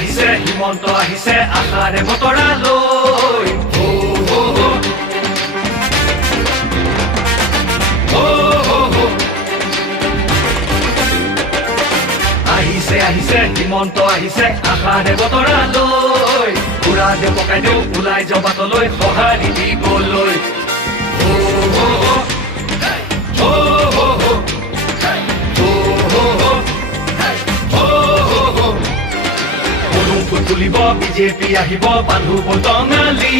আহিছে হিমন্ত আহিছে আশাৰে বতৰা লৈ আহিছে আহিছে হিমন্ত আহিছে আশাৰে বতৰা লৈ পুৰা দে পকাই দিওঁ ওলাই যাওঁ বাটলৈ সঁহাৰি দিবলৈ তুলিব বিজেপি আহিব বান্ধু বটঙালী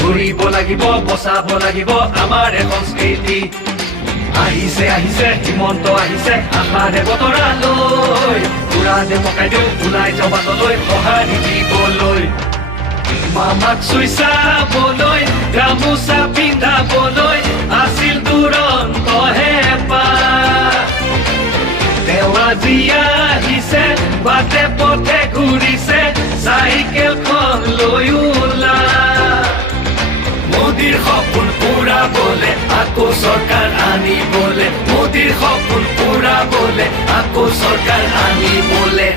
ঘূৰিব লাগিব বচাব লাগিব আমাৰ সংস্কৃতি আহিছে আহিছে হিমন্ত আহিছে আশাৰে বতৰা লৈ পুৰা দে পকাই দিওঁ ওলাই যাওঁ বাটলৈ সঁহাৰি দিবলৈ মামাক চুই চাবলৈ গামোচা পিন্ধাবলৈ আছিল দুৰন্ত হেঁপাহ তেওঁ আজি আহিছে বাটে পথে ঘূৰিছে চাইকেলখন লৈ ওলা মোদীৰ সপোন পুৰাবলে আকৌ চৰকাৰ আনিবলে মোদীৰ সপোন পুৰাবলে আকৌ চৰকাৰ আনিবলে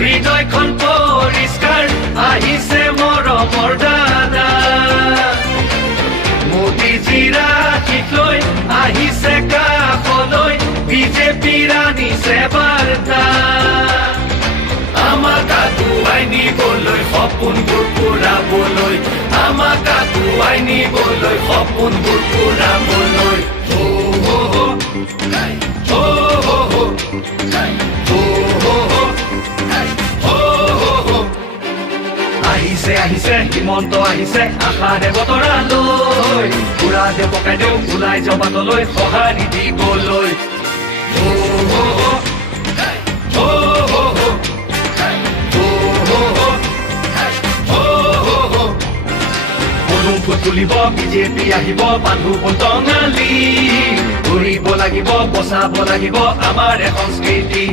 হৃদয়খন পৰিষ্কাৰ আহিছে মৰমৰ দাদা মোদীজীৰ আশীষ লৈ আহিছে কাষলৈ বিজেপিৰ আনিছে বাৰ্তা আমাক আগুৱাই নিবলৈ সপোনবোৰ পুৰাবলৈ আমাক আগুৱাই নিবলৈ সপোনবোৰ পুৰাবলৈ আহিছে আহিছে হিমন্ত আহিছে আশাৰে বতৰা লৈ পুৰা দে পকাই দিওঁ ওলাই যাওঁ বাটলৈ সঁহাৰি দিবলৈ তুলিব বিজেপি আহিব বান্ধু বটঙালী ঘূৰিব লাগিব বচাব লাগিব আমাৰ সংস্কৃতি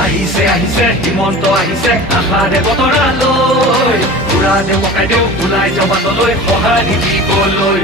আহিছে আহিছে হিমন্ত আহিছে আশাৰে বতৰা লৈ পুৰা দে পকাই দিওঁ ওলাই যাওঁ বাটলৈ সঁহাৰি দিবলৈ